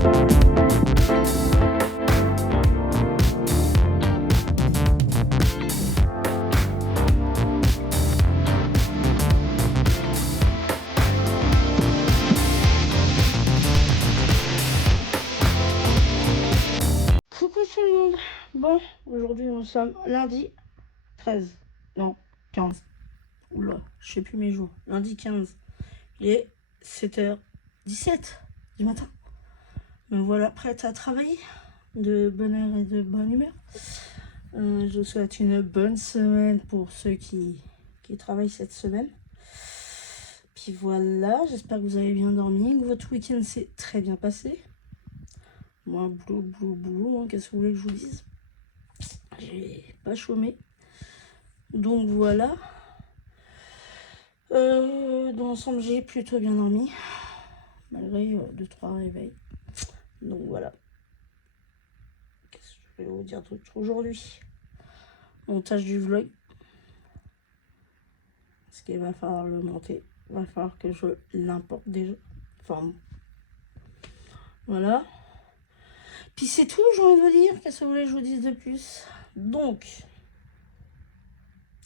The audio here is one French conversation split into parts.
Coucou tout le monde. Bon, aujourd'hui nous sommes lundi 13. Non, 15. Oula, je sais plus mes jours. Lundi 15. Il est 7h17 du matin. Me voilà prête à travailler. De bonne heure et de bonne humeur. Je vous souhaite une bonne semaine pour ceux qui travaillent cette semaine. Puis voilà, j'espère que vous avez bien dormi, que votre week-end s'est très bien passé. Moi, boulot, hein, qu'est-ce que vous voulez que je vous dise? J'ai pas chômé. Donc voilà. Dans l'ensemble, j'ai plutôt bien dormi. Malgré 2-3 réveils. Donc voilà. Qu'est-ce que je vais vous dire d'autre aujourd'hui? Montage du vlog. Parce qu'il va falloir le monter. Il va falloir que je l'importe déjà. Enfin, voilà. Puis c'est tout, j'ai envie de vous dire. Qu'est-ce que vous voulez que je vous dise de plus? Donc,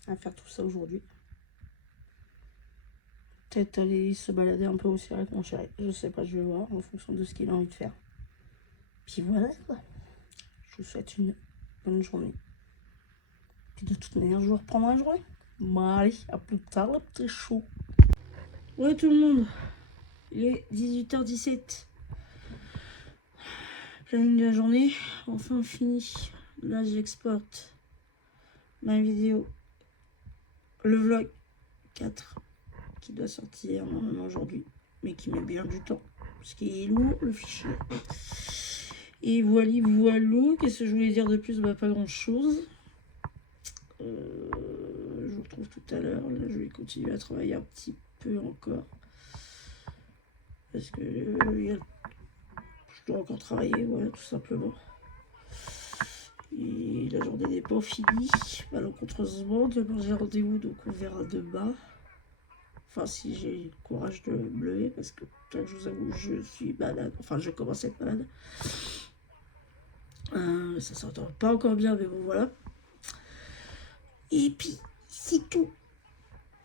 on va faire tout ça aujourd'hui. Peut-être aller se balader un peu aussi avec mon chéri. Je sais pas, je vais voir en fonction de ce qu'il a envie de faire. Puis voilà quoi. Je vous souhaite une bonne journée. Puis de toute manière, je vous reprendrai la journée. Bon allez, à plus tard le petit chou. Ouais tout le monde, il est 18h17. Planning de la journée, enfin fini. Là j'exporte ma vidéo, le vlog 4 qui doit sortir normalement aujourd'hui, mais qui met bien du temps, parce qu'il est lourd le fichier. Et voilà, qu'est-ce que je voulais dire de plus? Bah pas grand chose. Je vous retrouve tout à l'heure. Là je vais continuer à travailler un petit peu encore. Parce que je dois encore travailler, voilà, tout simplement. Et la journée n'est pas finie, malencontreusement. Demain j'ai rendez-vous, donc on verra demain. Enfin, si j'ai le courage de me lever, parce que je vous avoue, je suis malade. Enfin, je commence à être malade. Ça s'entend pas encore bien, mais bon, voilà. Et puis, c'est tout.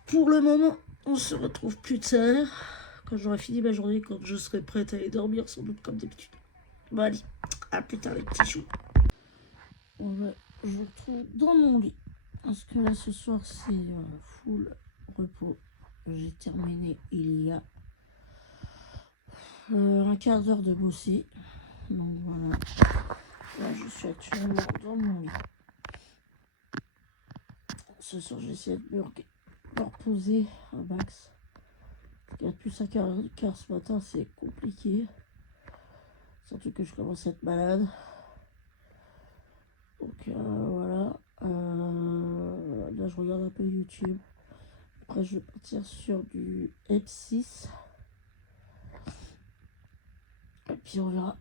Pour le moment, on se retrouve plus tard. Quand j'aurai fini ma journée, quand je serai prête à aller dormir, sans doute comme d'habitude. Bon, allez, à plus tard, les petits choux. Ouais, je vous retrouve dans mon lit. Parce que là, ce soir, c'est full repos. J'ai terminé il y a un quart d'heure de bosser. Donc voilà. Là, je suis actuellement dans mon lit. Ce soir, j'essaie de me reposer un max. Depuis 5h15 ce matin, c'est compliqué. Surtout que je commence à être malade. Donc voilà. Là, je regarde un peu YouTube. Après, je vais partir sur du M6. Et puis, on verra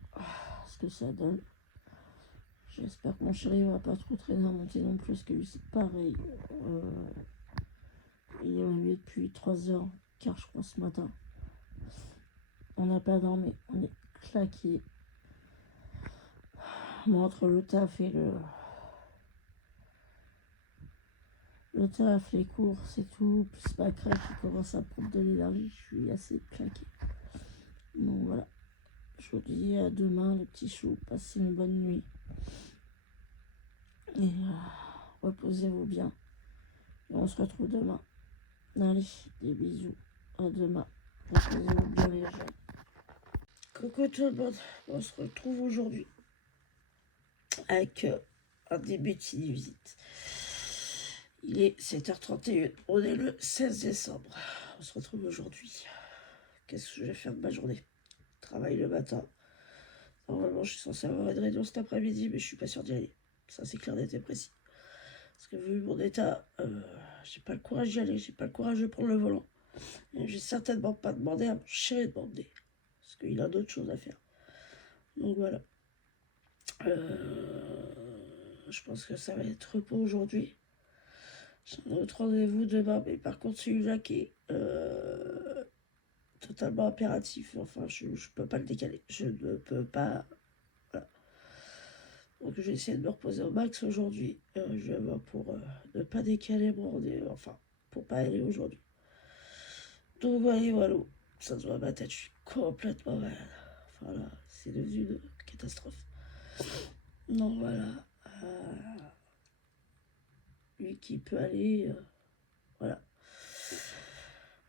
ce que ça donne. J'espère que mon chéri va pas trop traîner à monter non plus, parce que lui, c'est pareil. Il est réveillé depuis 3h15, je crois, ce matin. On n'a pas dormi, on est claqué. Moi, entre le taf et le taf, les courses et tout, plus ma crème qui commence à prendre de l'énergie, je suis assez claqué. Donc voilà. Je vous dis à demain, les petits choux. Passez une bonne nuit. Et reposez-vous bien. Et on se retrouve demain. Allez, des bisous. À demain. Reposez-vous bien les gens. Coucou tout le monde. On se retrouve aujourd'hui avec un début de visite. Il est 7h31. On est le 16 décembre. On se retrouve aujourd'hui. Qu'est-ce que je vais faire de ma journée? Travail le matin. Normalement, je suis censé avoir une réunion cet après-midi, mais je suis pas sûr d'y aller. Ça, c'est clair, net et précis. Parce que vu mon état, j'ai pas le courage d'y aller. J'ai pas le courage de prendre le volant. Et j'ai certainement pas demandé à mon chéri de m'emmener. Parce qu'il a d'autres choses à faire. Donc voilà. Je pense que ça va être repos aujourd'hui. J'ai un autre rendez-vous demain, mais par contre celui-là qui est totalement impératif. Enfin, je peux pas le décaler. Je ne peux pas. Voilà. Donc, je vais essayer de me reposer au max aujourd'hui. Je vais voir pour ne pas décaler mon rendez-vous. Enfin, pour pas aller aujourd'hui. Donc, voilà. Ça se voit à ma tête. Je suis complètement malade. Enfin, là, c'est devenu une catastrophe. Donc, voilà. Lui qui peut aller. Voilà.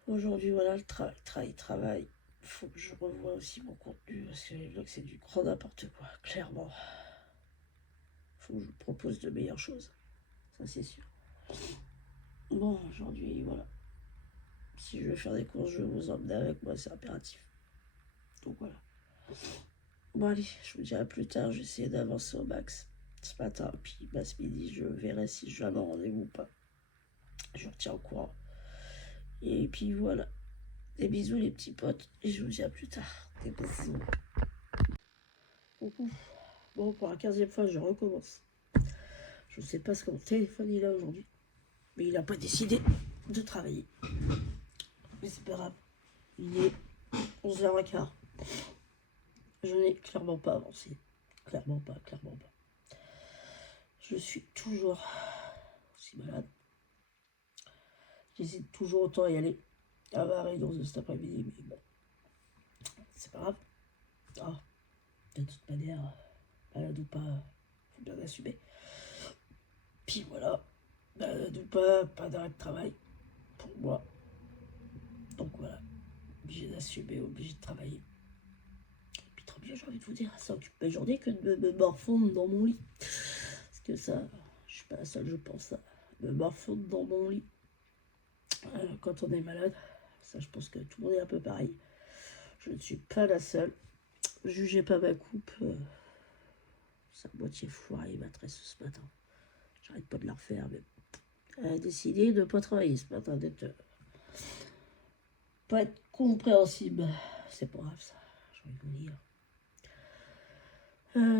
Aujourd'hui, voilà, le travail. Il faut que je revoie aussi mon contenu parce que les vlogs, c'est du grand n'importe quoi, clairement. Il faut que je vous propose de meilleures choses. Ça, c'est sûr. Bon, aujourd'hui, voilà. Si je veux faire des courses, je vais vous emmener avec moi, c'est impératif. Donc voilà. Bon, allez, je vous dis à plus tard. J'ai essayé d'avancer au max ce matin. Puis, ce midi, je verrai si je vais à mon rendez-vous ou pas. Je retiens au courant. Et puis voilà. Des bisous, les petits potes. Et je vous dis à plus tard. Des bisous. Coucou. Bon, pour la 15e fois, je recommence. Je ne sais pas ce que mon téléphone il a aujourd'hui. Mais il n'a pas décidé de travailler. Mais c'est pas grave. Il est 11h15. Je n'ai clairement pas avancé. Clairement pas. Je suis toujours aussi malade. J'hésite toujours autant à y aller. À ma réunion de cet après-midi. Mais bon, c'est pas grave. Ah, de toute manière, malade ou pas, faut bien assumer. Puis voilà. Malade ou pas d'arrêt de travail. Pour moi. Donc voilà. Obligé d'assumer, obligé de travailler. Et puis trop bien, j'ai envie de vous dire, ça occupe ma journée que de me morfondre dans mon lit. Parce que ça, je suis pas la seule, je pense, à me morfondre dans mon lit. Quand on est malade, ça je pense que tout le monde est un peu pareil. Je ne suis pas la seule. Jugez pas ma coupe. C'est à moitié foirée ma tresse ce matin. J'arrête pas de la refaire, mais elle a décidé de ne pas travailler ce matin, d'être pas être compréhensible. C'est pas grave ça, j'ai envie de vous dire.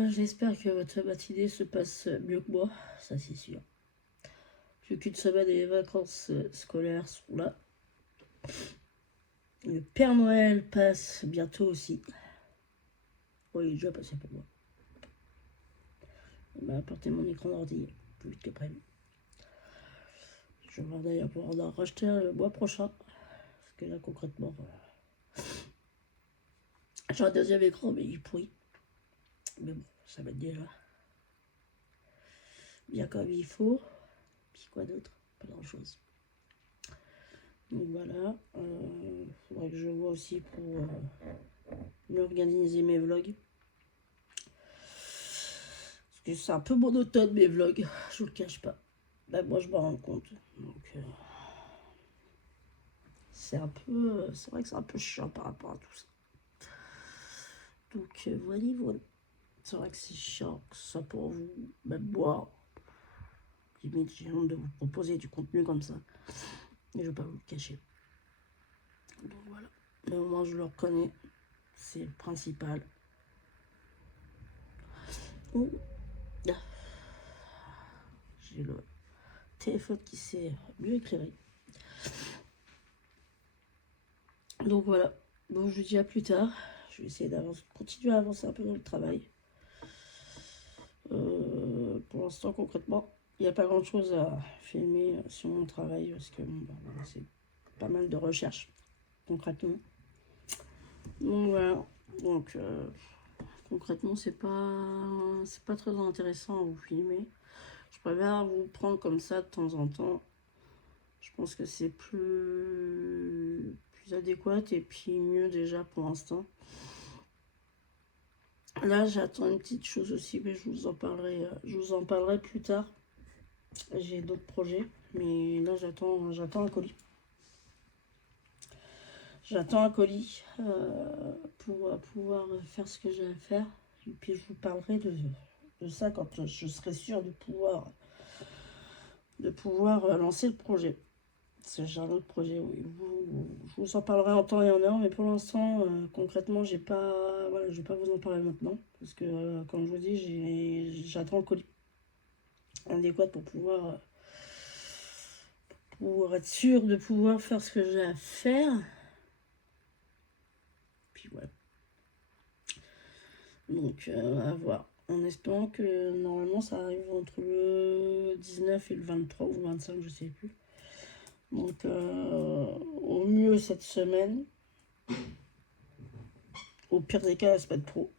J'espère que votre matinée se passe mieux que moi, ça c'est sûr. Plus qu'une semaine et les vacances scolaires sont là. Le Père Noël passe bientôt aussi. Oui, il est déjà passé pour moi. Il m'a apporté mon écran d'ordi plus vite que prévu. Je vais d'ailleurs pouvoir en racheter un le mois prochain. Parce que là, concrètement, j'ai un deuxième écran, mais il est pourri. Mais bon, ça va être déjà bien comme il faut. Puis quoi d'autre? Pas grand chose. Donc voilà. Faudrait que je vois aussi pour organiser mes vlogs. Parce que c'est un peu monotone mes vlogs, je vous le cache pas. Ben, moi je m'en rends compte. Donc c'est un peu. C'est vrai que c'est un peu chiant par rapport à tout ça. Donc voilà. C'est vrai que c'est chiant, que ce soit pour vous, même moi. Limite, j'ai honte de vous proposer du contenu comme ça. Et je vais pas vous le cacher. Donc voilà. Mais au moins je le reconnais. C'est le principal. Ouh. J'ai le téléphone qui s'est mieux éclairé. Donc voilà. Bon, je vous dis à plus tard. Je vais essayer d'avancer, continuer à avancer un peu dans le travail. Pour l'instant, concrètement, il n'y a pas grand chose à filmer sur mon travail parce que bon, voilà, c'est pas mal de recherches concrètement. Donc voilà. Donc concrètement, c'est pas très intéressant à vous filmer. Je préfère vous prendre comme ça de temps en temps. Je pense que c'est plus adéquat et puis mieux déjà pour l'instant. Là, j'attends une petite chose aussi, mais je vous en parlerai plus tard. J'ai d'autres projets, mais là, j'attends un colis. J'attends un colis pour pouvoir faire ce que j'ai à faire. Et puis, je vous parlerai de ça quand je serai sûre de pouvoir lancer le projet. J'ai un autre projet, oui. Je vous en parlerai en temps et en heure, mais pour l'instant, concrètement, je vais pas vous en parler maintenant, parce que, comme je vous dis, j'attends le colis adéquat pour pouvoir être sûr de pouvoir faire ce que j'ai à faire. Donc à voir. En espérant que normalement ça arrive entre le 19 et le 23 ou le 25, je sais plus. Donc au mieux cette semaine. Au pire des cas, la semaine pro.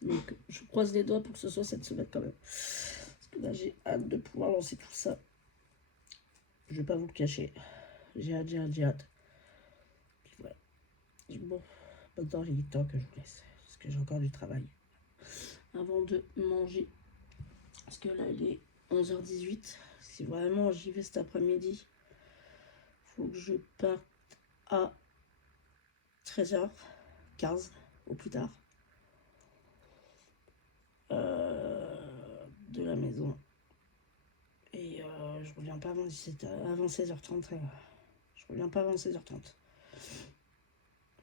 Donc je croise les doigts pour que ce soit cette semaine quand même. Parce que là j'ai hâte de pouvoir lancer tout ça. Je vais pas vous le cacher. J'ai hâte, j'ai hâte, j'ai hâte. Puis voilà. Bon, maintenant il est temps que je vous laisse. Parce que j'ai encore du travail. Avant de manger. Parce que là il est 11h18. Si vraiment j'y vais cet après-midi, faut que je parte à 13h15 au plus tard. De la maison. Et je reviens pas avant 17h, avant 16h30. Je reviens pas avant 16h30.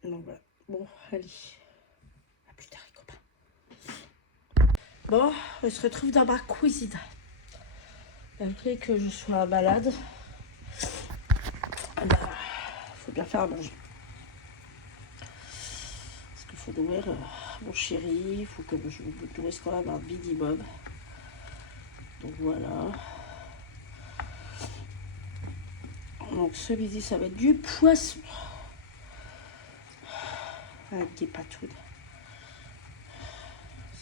Donc voilà. Bon, allez. À plus tard, les copains. Bon, on se retrouve dans ma cuisine. Après que je sois malade, bah, faut bien faire à manger. Parce qu'il faut nourrir mon chéri, il faut que je nourrisse quand même un minimum. Donc voilà. Donc ce midi, ça va être du poisson. Avec des patounes.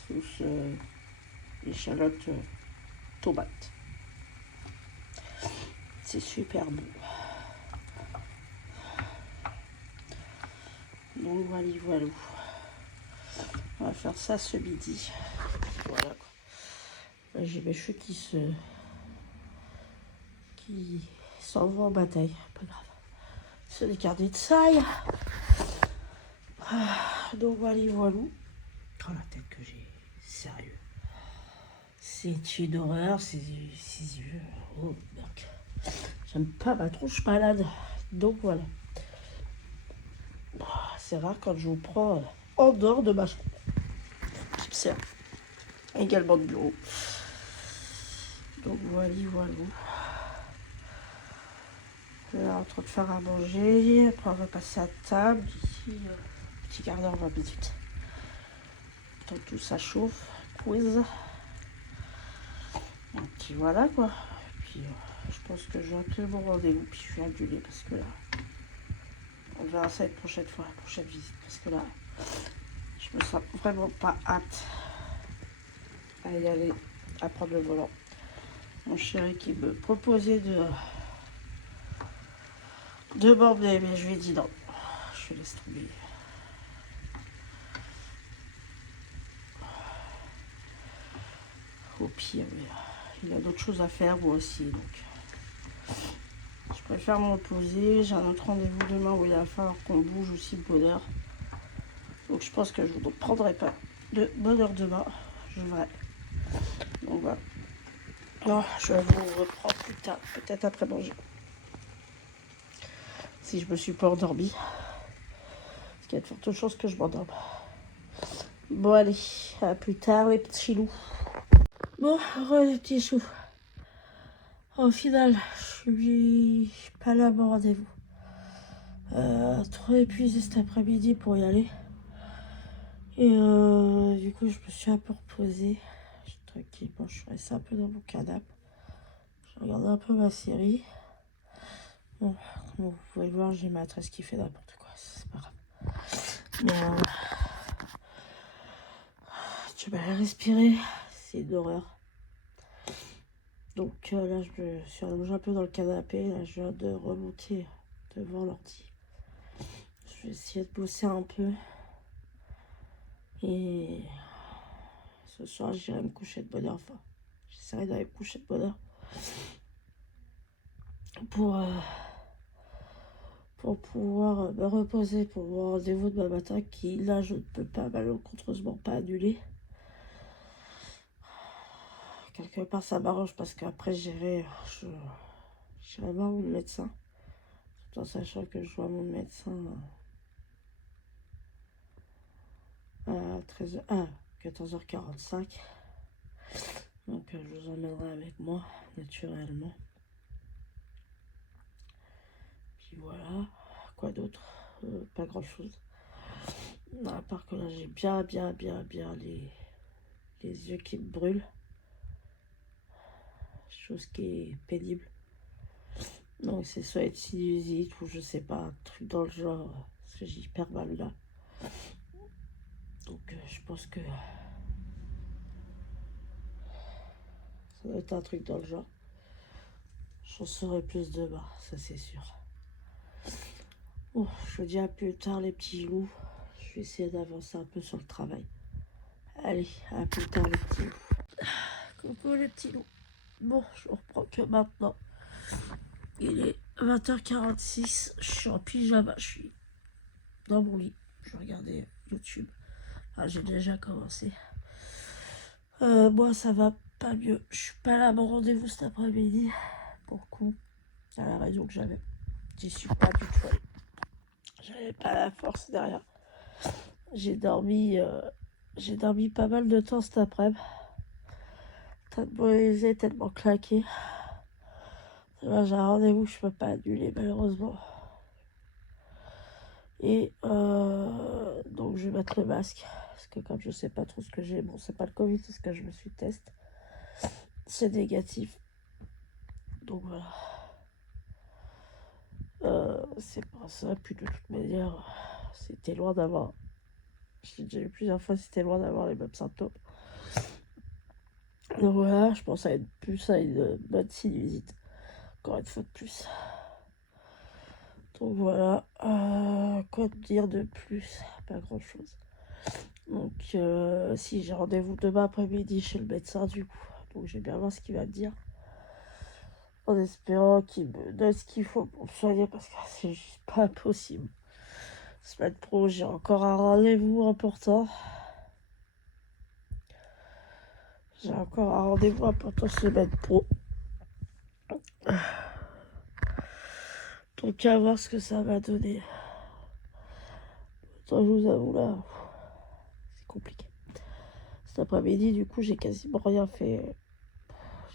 Sauce échalote tomate. C'est super bon. Donc voilà, voilà. On va faire ça ce midi. Voilà quoi. Là, j'ai mes cheveux qui s'en vont en bataille. Pas grave. C'est des carnets de saille. Donc voilà, voilà. Oh la tête que j'ai. Sérieux. C'est une horreur, ces yeux. Oh merde. J'aime pas ma tronche malade. Donc voilà. C'est rare quand je vous prends en dehors de ma chambre. Qui sert également de bureau. Donc voilà, voilà. Là, en train de faire à manger. Après, on va passer à table. D'ici petit quart d'heure, 20 minutes. Tant tout ça chauffe. Quiz. Et puis voilà quoi. Et puis je pense que j'ai un peu mon rendez-vous. Puis je vais annuler parce que là, on verra ça une prochaine fois, la prochaine visite. Parce que là, je me sens vraiment pas hâte à y aller, à prendre le volant. Mon chéri qui me proposait de m'emmener, mais je lui ai dit non. Je laisse tomber. Au pire, mais il a d'autres choses à faire, moi aussi. Donc, je préfère me reposer. J'ai un autre rendez-vous demain où il va falloir qu'on bouge aussi de bonne heure. Donc, je pense que je ne prendrai pas de bonne heure demain. Je verrai. Donc, voilà. Non, je vous reprends plus tard, peut-être après manger. Si je me suis pas endormie. Parce qu'il y a de fortes chances que je m'endorme. Bon, allez, à plus tard, les petits loups. Bon, les petits choux. Au final, je suis pas là à mon rendez-vous. Trop épuisée cet après-midi pour y aller. Et du coup, je me suis un peu reposée. Je suis tranquille. Bon, je suis restée un peu dans mon canapé. Je regarde un peu ma série. Bon, comme vous pouvez le voir, j'ai ma maîtresse qui fait n'importe quoi. C'est pas grave. Mais tu vas respirer. C'est une horreur. Donc là, je me suis allongée un peu dans le canapé. Là, je viens de remonter devant l'ordi. Je vais essayer de bosser un peu. Et ce soir, j'irai me coucher de bonne heure. Enfin, j'essaierai d'aller me coucher de bonne heure. Pour pouvoir me reposer pour mon rendez-vous de demain matin qui, là, je ne peux pas, malencontreusement, pas annuler. Quelque part, ça m'arrange parce qu'après, j'irai voir mon médecin. Tout en sachant que je vois mon médecin à 14h45. Donc, je vous emmènerai avec moi, naturellement. Puis voilà. Quoi d'autre? Pas grand chose. À part que là, j'ai bien les yeux qui me brûlent. Chose qui est pénible. Donc c'est soit une sinusite ou je sais pas, un truc dans le genre. Parce que j'ai hyper mal là. Donc je pense que ça doit être un truc dans le genre. J'en saurai plus demain, ça c'est sûr. Bon, je vous dis à plus tard les petits loups. Je vais essayer d'avancer un peu sur le travail. Allez, à plus tard les petits loups. Coucou les petits loups. Bon, je reprends que maintenant. Il est 20h46. Je suis en pyjama. Je suis dans mon lit. Je vais regarder YouTube. Ah, j'ai déjà commencé. Moi, ça va pas mieux. Je suis pas là à mon rendez-vous cet après-midi. Pour le coup, à la raison que j'avais. J'y suis pas du tout allée. J'avais pas la force derrière. J'ai dormi pas mal de temps cet après-midi. Tellement aisé, tellement claqué. J'ai un rendez-vous que je peux pas annuler malheureusement. Et donc je vais mettre le masque. Parce que comme je sais pas trop ce que j'ai, bon c'est pas le Covid, c'est ce que je me suis testé. C'est négatif. Donc voilà. C'est pas ça. Puis de toute manière, c'était loin d'avoir. Je l'ai déjà eu plusieurs fois, c'était loin d'avoir les mêmes symptômes. Donc voilà, je pense à être plus à une bonne sinusite. Encore une fois de plus. Donc voilà. Quoi dire de plus? Pas grand chose. Donc si j'ai rendez-vous demain après-midi chez le médecin du coup. Donc je vais bien voir ce qu'il va me dire. En espérant qu'il me donne ce qu'il faut pour me soigner parce que c'est juste pas possible. Semaine pro, j'ai encore un rendez-vous important. J'ai encore un rendez-vous important semaine pro. Donc à voir ce que ça va donner. Autant je vous avoue là, c'est compliqué. Cet après-midi, du coup, j'ai quasiment rien fait.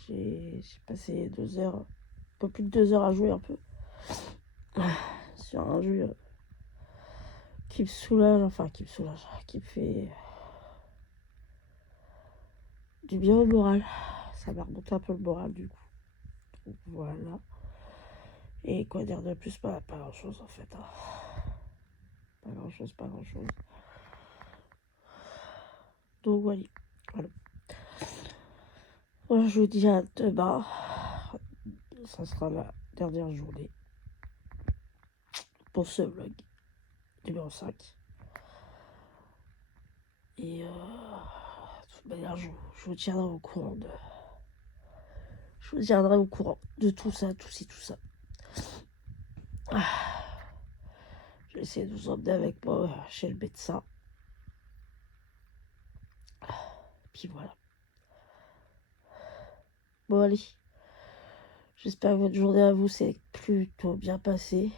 J'ai passé 2 heures, un peu plus de 2 heures à jouer un peu. Sur un jeu qui me soulage, qui me fait du bien au moral. Ça m'a remonté un peu le moral du coup. Donc, voilà. Et quoi dire de plus? Pas grand chose en fait. Pas grand chose, pas grand chose. Donc voilà. Voilà, je vous dis à demain. Ça sera la dernière journée pour ce vlog numéro 5. Et de toute manière, je vous tiendrai au courant de. Je vous tiendrai au courant de tout ça, tout ça. Je vais essayer de vous emmener avec moi chez le médecin. Puis voilà. Bon allez. J'espère que votre journée à vous s'est plutôt bien passée.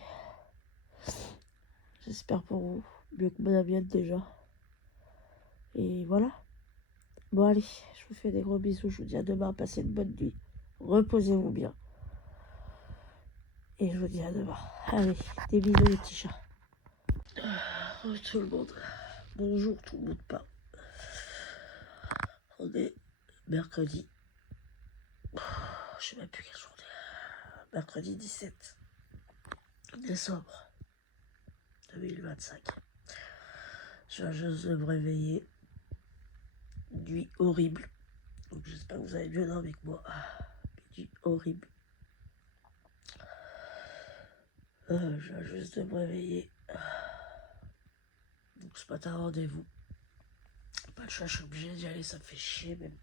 J'espère pour vous. Mieux que la mienne déjà. Et voilà. Bon allez. Je vous fais des gros bisous. Je vous dis à demain. Passez une bonne nuit. Reposez-vous bien. Et je vous dis à demain. Allez. Des bisous les petits chats. Oh, tout le monde. Bonjour tout le monde pas. On est mercredi. Je sais même plus quelle journée. Mercredi 17 décembre 2025. Je viens juste de me réveiller. Nuit horrible. Donc j'espère que vous allez mieux dormir que moi. Nuit horrible. Je viens juste de me réveiller. Donc ce matin rendez-vous. Pas le choix, je suis obligé d'y aller, ça me fait chier même.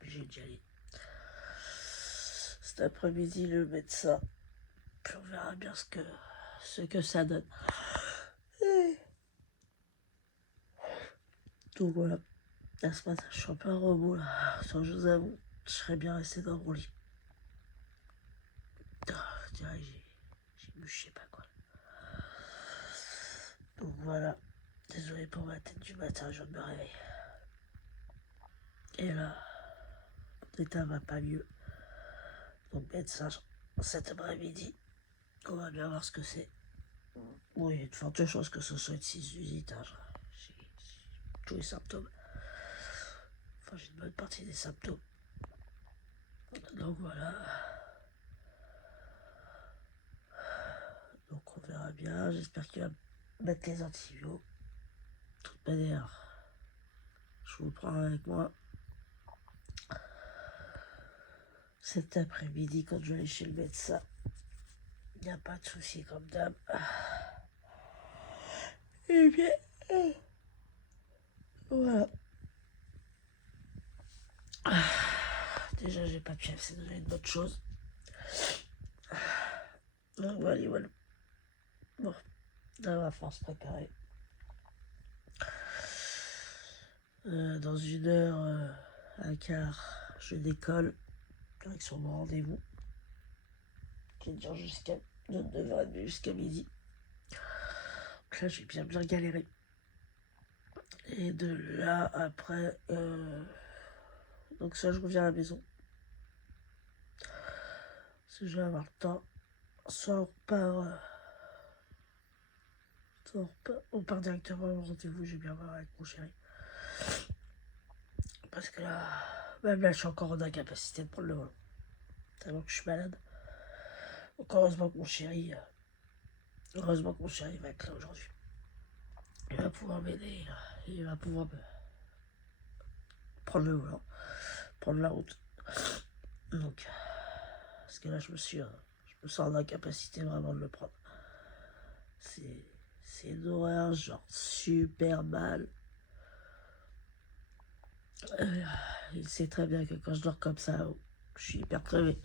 Obligé d'y aller. Cet après-midi le médecin. Puis on verra bien ce que ça donne. Donc voilà. Là, ce matin, je suis un peu un robot là. Enfin, je vous avoue, je serais bien resté dans mon lit. Je dirais j'ai bu je sais pas quoi. Donc voilà. Désolé pour ma tête du matin, je me réveille. Et là, mon état va pas mieux. Donc médecin cet après-midi, on va bien voir ce que c'est. Oui, il y a de fortes chances que ce soit une sinusite. Hein. J'ai tous les symptômes. Enfin, j'ai une bonne partie des symptômes. Donc voilà. Donc on verra bien. J'espère qu'il va mettre les antibiotiques. De toute manière, je vous prends avec moi cet après-midi quand je vais aller chez le médecin. Il n'y a pas de souci comme d'hab. Et bien, voilà. Déjà, j'ai pas de chef, c'est déjà une bonne chose. Donc voilà, voilà. Bon, on va falloir se préparer. Dans 1 heure, un quart, je décolle. Direction mon rendez-vous. Qui dure jusqu'à 9h30 jusqu'à midi. Donc là, j'ai bien galéré. Et de là, après, donc ça, je reviens à la maison. Si je vais avoir le temps. Soit on part directement au rendez-vous, j'ai bien voir avec mon chéri. Parce que là, même là, je suis encore en incapacité de prendre le volant. Tellement que je suis malade. Donc heureusement que mon chéri va être là aujourd'hui. Il va pouvoir m'aider. Il va pouvoir me prendre le volant, prendre la route. Donc, parce que là, je me sens en incapacité vraiment de le prendre. C'est une horreur, genre super mal. Il sait très bien que quand je dors comme ça, je suis hyper crevé,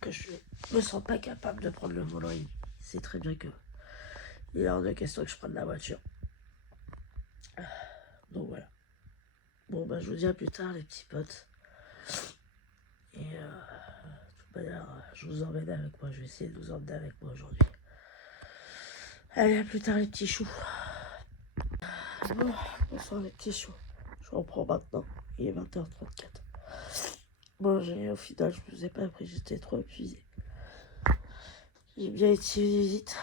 que je me sens pas capable de prendre le volant. Il sait très bien que il est hors de question que je prenne la voiture. Donc voilà. Bon, bah, je vous dis à plus tard, les petits potes. Et de toute manière, je vous emmène avec moi. Je vais essayer de vous emmener avec moi aujourd'hui. Allez, à plus tard, les petits choux. Bon, bonsoir, les petits choux. Je reprends maintenant. Il est 20h34. Bon, au final, je ne vous ai pas appris, j'étais trop épuisé. J'ai bien été visite.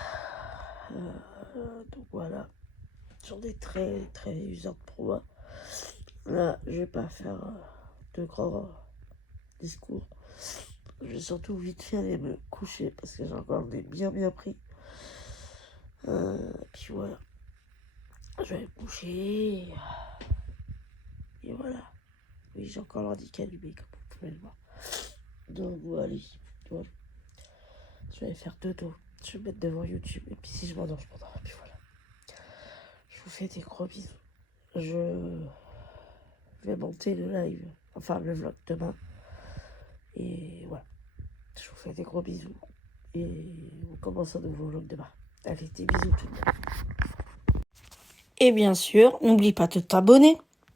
Donc voilà. Journée très, très usante pour moi. Là, je vais pas faire de grands discours. Je vais surtout vite fait aller me coucher parce que j'ai encore bien pris. Puis voilà. Je vais me coucher. Et voilà. Oui, j'ai encore l'ordi allumé comme vous pouvez le voir. Donc voilà. Je vais aller faire dodo. Je vais me mettre devant YouTube. Et puis si je m'endors, je m'endors. Et puis voilà. Je vous fais des gros bisous. Je vais monter le live. Enfin, le vlog demain. Et voilà. Je vous fais des gros bisous. Et on commence un nouveau vlog demain. Allez, des bisous tout le monde. Et bien sûr, n'oublie pas de t'abonner.